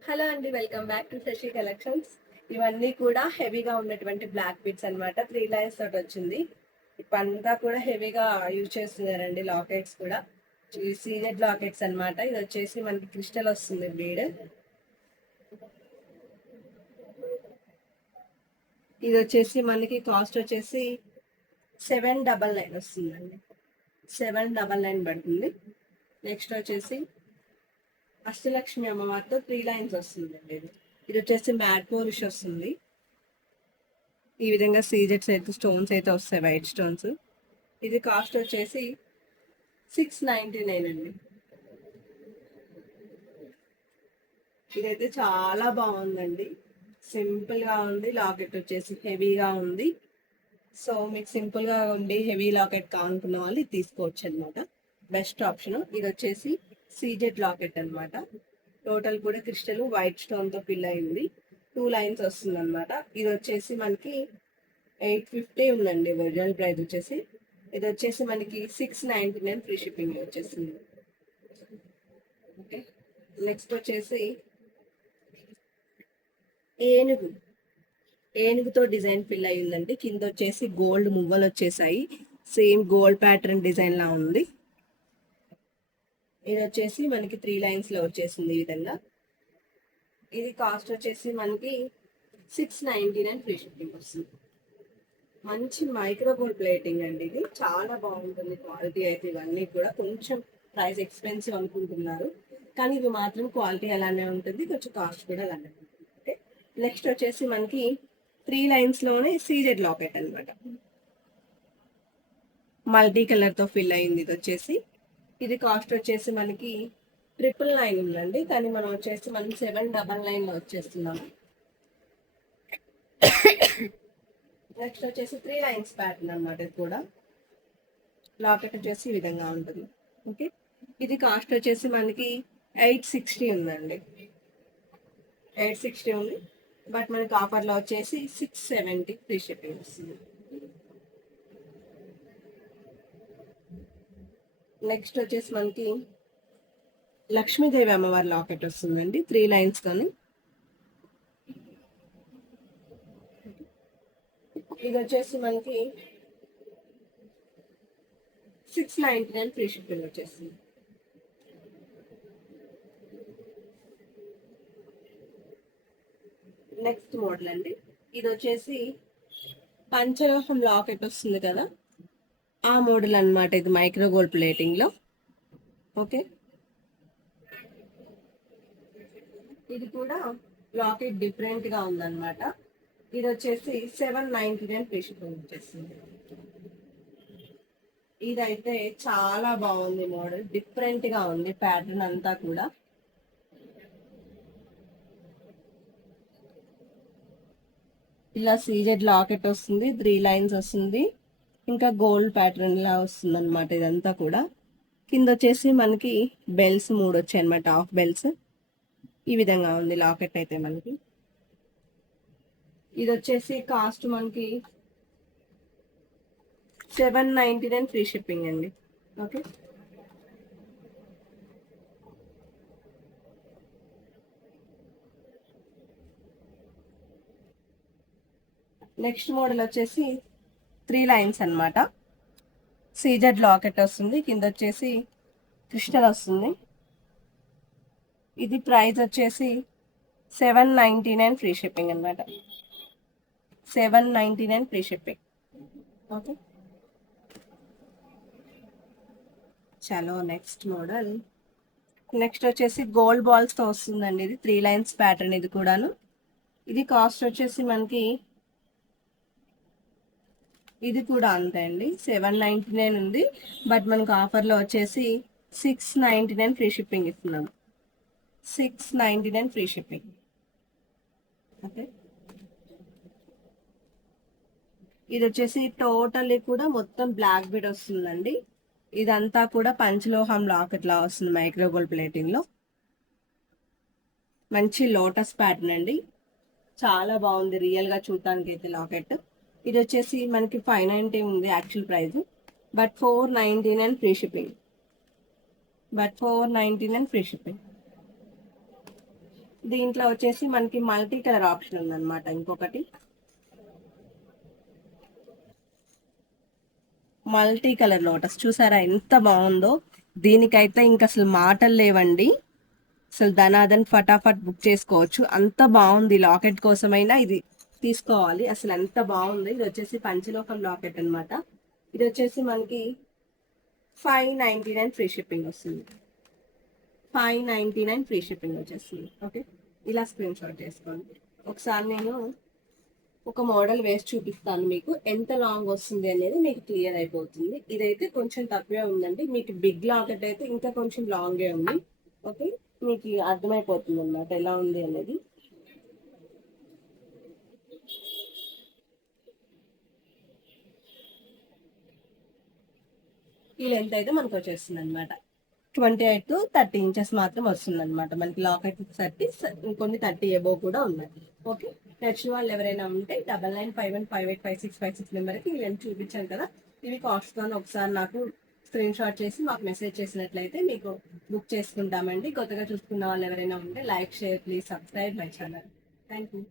Hello అండి, welcome back to Shashi collections. ఇవన్నీ కూడా హెవీగా ఉన్నటువంటి బ్లాక్ బీడ్స్ అన్నమాట. 3 లైన్స్ తోటి వచ్చింది. ఇప్పుడంతా కూడా హెవీగా యూజ్ చేస్తున్నారండి. లాకెట్స్ కూడా సీజెడ్ లాకెట్స్ అన్నమాట. ఇది వచ్చేసి మనకి క్రిస్టల్ వస్తుంది బీడ్. ఇది వచ్చేసి మనకి కాస్ట్ వచ్చేసి 799 వస్తుందండి. 799 పడుతుంది. నెక్స్ట్ వచ్చేసి అష్టలక్ష్మి అమ్మవారితో 3 లైన్స్ వస్తుందండి. ఇది వచ్చేసి మ్యాట్ పోలిష్ వస్తుంది. ఈ విధంగా సీజెట్స్ అయితే స్టోన్స్ అయితే వస్తాయి, వైట్ స్టోన్స్. ఇది కాస్ట్ వచ్చేసి 699 అండి. ఇదైతే చాలా బాగుందండి. సింపుల్ గా ఉంది. లాకెట్ వచ్చేసి హెవీగా ఉంది. సో మీకు సింపుల్ గా ఉండి హెవీ లాకెట్ కావాలనుకున్న వాళ్ళు ఇది తీసుకోవచ్చు అనమాట. Best option. ఇది వచ్చేసి సీజెడ్ లాకెట్ అనమాట. టోటల్ కూడా క్రిస్టల్ వైట్ స్టోన్ తో ఫిల్ అయింది. 2 లైన్స్ వస్తుంది అనమాట. ఇది వచ్చేసి మనకి 850 ఉందండి ఒరిజినల్ ప్రైస్ వచ్చేసి. ఇది వచ్చేసి మనకి 699 ఫ్రీ షిప్పింగ్ వచ్చేసింది. ఓకే, నెక్స్ట్ వచ్చేసి ఏనుగు ఏనుగుతో డిజైన్ ఫిల్ అయ్యిందండి. కింద వచ్చేసి గోల్డ్ మువ్వలు వచ్చేసాయి. సేమ్ గోల్డ్ ప్యాటర్న్ డిజైన్ లా ఉంది. ఇది వచ్చేసి మనకి 3 లైన్స్ లో వచ్చేసింది ఈ విధంగా. ఇది కాస్ట్ వచ్చేసి మనకి 699 ఫ్రీ షిప్పింగ్ వస్తుంది. మంచి మైక్రో గోల్డ్ ప్లేటింగ్ అండి. ఇది చాలా బాగుంటుంది. క్వాలిటీ అయితే ఇవన్నీ కూడా కొంచెం ప్రైస్ ఎక్స్పెన్సివ్ అనుకుంటున్నారు, కానీ ఇది మాత్రం క్వాలిటీ అలానే ఉంటుంది, కొంచెం కాస్ట్ కూడా అలానే ఉంటుంది. ఓకే, నెక్స్ట్ వచ్చేసి మనకి 3 లైన్స్ లోనే సీజెడ్ లాకెట్ అనమాట. మల్టీ కలర్ తో ఫిల్ అయింది. ఇది వచ్చేసి ఇది కాస్ట్ వచ్చేసి మనకి 999 ఉందండి, కానీ మనం వచ్చేసి మనం 799 లో వచ్చేస్తున్నాము. నెక్స్ట్ వచ్చేసి 3 లైన్స్ ప్యాటర్న్ అనమాట. ఇది కూడా లాకెట్ వచ్చేసి ఈ విధంగా ఉంటుంది. ఓకే, ఇది కాస్ట్ వచ్చేసి మనకి 860 ఉందండి. 860 ఉంది, బట్ మనకి ఆఫర్లో వచ్చేసి 670 ఫ్రీ షిప్పింగ్ వస్తుంది. నెక్స్ట్ వచ్చేసి మనకి లక్ష్మీదేవి అమ్మవారి లాకెట్ వస్తుందండి. 3 లైన్స్ తోని. ఇది వచ్చేసి మనకి 699 ఫ్రీ షిప్పింగ్ వచ్చేస్తుంది. నెక్స్ట్ మోడల్ అండి. ఇది వచ్చేసి పంచలోహం లాకెట్ వస్తుంది కదా, ఆ మోడల్ అన్నమాట. ఇది మైక్రో గోల్డ్ ప్లేటింగ్ లో. ఓకే, ఇది కూడా లాకెట్ డిఫరెంట్ గా ఉందన్నమాట. ఇది వచ్చేసి 799 ఫ్రీ షిప్పింగ్ వచ్చేసింది. ఇదైతే చాలా బాగుంది. మోడల్ డిఫరెంట్ గా ఉంది. ప్యాటర్న్ అంతా కూడా ఇలా సీజెడ్ లాకెట్ వస్తుంది. 3 లైన్స్ వస్తుంది. ఇంకా గోల్డ్ ప్యాటర్న్ లా వస్తుంది అనమాట. ఇదంతా కూడా కింద వచ్చేసి మనకి బెల్స్ 3 వచ్చాయి అనమాట, హాఫ్ బెల్స్. ఈ విధంగా ఉంది లాకెట్ అయితే మనకి. ఇది వచ్చేసి కాస్ట్ మనకి 799 ఫ్రీ షిప్పింగ్ అండి. ఓకే, నెక్స్ట్ మోడల్ వచ్చేసి 3 లైన్స్ అనమాట. సీజెడ్ లాకెట్ వస్తుంది. కింద వచ్చేసి క్రిస్టల్ వస్తుంది. ఇది ప్రైస్ వచ్చేసి 799 ఫ్రీ షిప్పింగ్ అనమాట. 799 ఫ్రీ షిప్పింగ్. ఓకే, చలో నెక్స్ట్ మోడల్. నెక్స్ట్ వచ్చేసి గోల్డ్ బాల్స్ తో వస్తుందండి. ఇది 3 లైన్స్ ప్యాటర్న్. ఇది కూడాను. ఇది కాస్ట్ వచ్చేసి మనకి ఇది కూడా అంతే అండి, 799 ఉంది, బట్ మనకు ఆఫర్లో వచ్చేసి 699 ఫ్రీ షిప్పింగ్ ఇస్తున్నాము. 699 ఫ్రీ షిప్పింగ్. ఓకే, ఇది వచ్చేసి టోటల్లీ కూడా మొత్తం బ్లాక్ బీడ్ వస్తుందండి. ఇదంతా కూడా పంచలోహం లాకెట్ లా వస్తుంది మైక్రోగోల్డ్ ప్లేటింగ్ లో. మంచి లోటస్ ప్యాటర్న్ అండి. చాలా బాగుంది రియల్ గా చూడటానికి అయితే లాకెట్. ఇది వచ్చేసి మనకి 590 ఉంది actual price, but 499 free shipping. But 499 free shipping. దీంట్లో వచ్చేసి మనకి మల్టీ కలర్ ఆప్షన్ ఉందన్నమాట. ఇంకొకటి మల్టీ కలర్ లోటస్ చూసారా ఎంత బాగుందో. దీనికైతే ఇంకా అసలు మాటలు లేవండి. అసలు ధనాధన్ ఫటాఫట్ బుక్ చేసుకోవచ్చు. అంత బాగుంది. లాకెట్ కోసమైనా ఇది తీసుకోవాలి. అసలు ఎంత బాగుంది. ఇది వచ్చేసి పంచలోహం లాకెట్ అన్నమాట. ఇది వచ్చేసి మనకి 599 ఫ్రీ షిప్పింగ్ వస్తుంది. 599 ఫ్రీ షిప్పింగ్ వచ్చేస్తుంది. ఓకే, ఇలా స్క్రీన్ షాట్ చేసుకోండి. ఒకసారి నేను ఒక మోడల్ వేసి చూపిస్తాను మీకు, ఎంత లాంగ్ వస్తుంది అనేది మీకు క్లియర్ అయిపోతుంది. ఇదైతే కొంచెం తక్కువే ఉందండి. మీకు బిగ్ లాకెట్ అయితే ఇంకా కొంచెం లాంగే ఉంది. ఓకే, మీకు అర్థమైపోతుంది అన్నమాట ఎలా ఉంది అనేది. ఈ లెంత్ అయితే మనకు వచ్చేస్తుంది అనమాట. 28 to 30 ఇంచెస్ మాత్రం వస్తుంది అనమాట. మనకి లాకెట్ 30, ఇంకొన్ని 30 ఎబో కూడా ఉన్నాయి. ఓకే, నచ్చిన వాళ్ళు ఎవరైనా ఉంటే 9951585656 నెంబర్కి ఈ లెంత్ చూపించాను కదా, ఇవి కాస్ట్ కానీ ఒకసారి నాకు స్క్రీన్ షాట్ చేసి మాకు మెసేజ్ చేసినట్లయితే మీకు బుక్ చేసుకుంటామండి. కొత్తగా చూసుకున్న వాళ్ళు ఎవరైనా ఉంటే like, share, please subscribe my channel. Thank you.